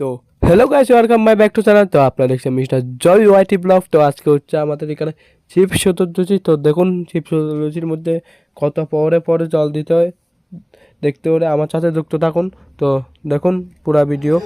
তো hello guys, welcome my back to channel. তো আপনারা দেখছেন মিস্টার জয় ওয়াইটি ব্লগ। তো আজকে হচ্ছে আমাদের এখানে শিব চতুর্দশী। তো দেখুন শিব চতুর্দশীর মধ্যে কত পরে পরে জল দিতে হয় দেখতে হলে আমার সাথে যুক্ত থাকুন। তো দেখুন পুরা ভিডিও।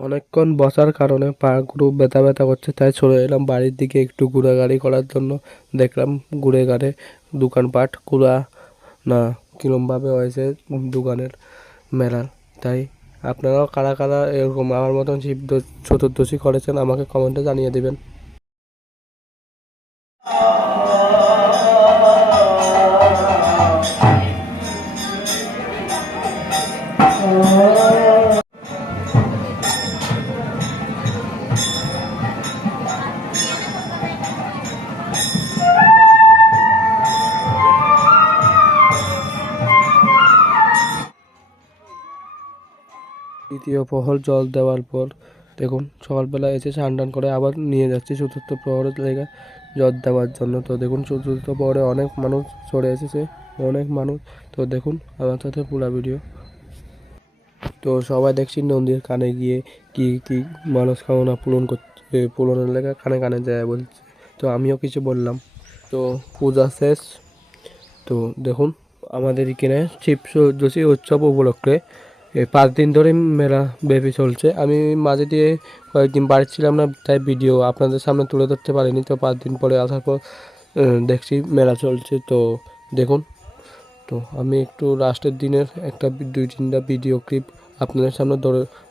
অনেকক্ষণ বসার কারণে পাগুলো ব্যথা ব্যথা করছে, তাই চলে এলাম বাড়ির দিকে একটু ঘোরাঘুরি করার জন্য। দেখলাম ঘুরে ঘাড়ে দোকানপাট ঘোরা না কীরমভাবে হয়েছে দোকানের মেলার। তাই আপনারাও কারা কারা এরকম আমার মতন শিব চতুর্দশী করেছেন আমাকে কমেন্টে জানিয়ে দেবেন। তৃতীয় প্রহর জল দেওয়ার পর দেখুন সকালবেলা এসে স্নান টান করে আবার নিয়ে যাচ্ছি চতুর্থ প্রহরের জায়গায় জল দেওয়ার জন্য। তো দেখুন চতুর্থ প্রহরে অনেক মানুষ চলে এসেছে, অনেক মানুষ। তো দেখুন আমার সাথে পুরো ভিডিও। তো সবাই দেখছি নদীর কানে গিয়ে কি কি মনস্কামনা পূরণ করছে, পূরণের লেগে কানে কানে যায় বলছে। তো আমিও কিছু বললাম। তো পূজা শেষ। তো দেখুন আমাদের এখানে শিব চতুর্দশী উৎসব উপলক্ষে 5 দিন ধরে মেলা ব্যাপী চলছে। আমি মাঝে দিয়ে কয়েকদিন বাড়ি ছিলাম না, তাই ভিডিও আপনাদের সামনে তুলে ধরতে পারিনি। তো 5 দিন পরে আসার পর দেখছি মেলা চলছে। তো দেখুন, তো আমি একটু লাস্টের দিনের একটা 2-3টা ভিডিও ক্লিপ আপনাদের সামনে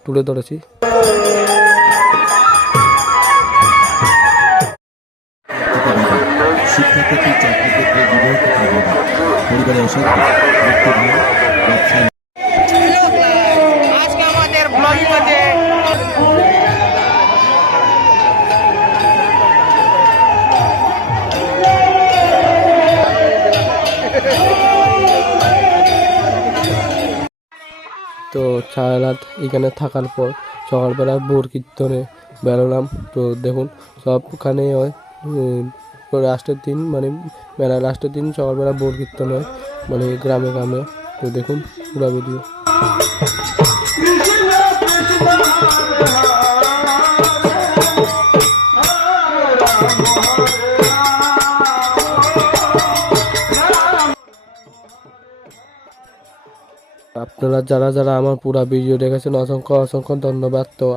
তুলে ধরেছি। শিক্ষাক্ষেত্রে চাকরি ক্ষেত্রে বিবাহিত পরিবারে অশান্তি ব্যবসা। আজকে আমাদের ব্লগিং আছে। তো সারা রাত এখানে থাকার পর সকালবেলা ভোর কীর্তনে বেরোলাম। তো দেখুন সবখানে হয় লাস্টের দিন, মানে মেলা লাস্টের দিন সকালবেলা ভোর কীর্তন হয়, মানে গ্রামে গ্রামে। তো দেখুন পুরো ভিডিও। আপনারা যারা যারা আমার পুরো ভিডিও দেখেছেন অসংখ্য অসংখ্য ধন্যবাদ। তো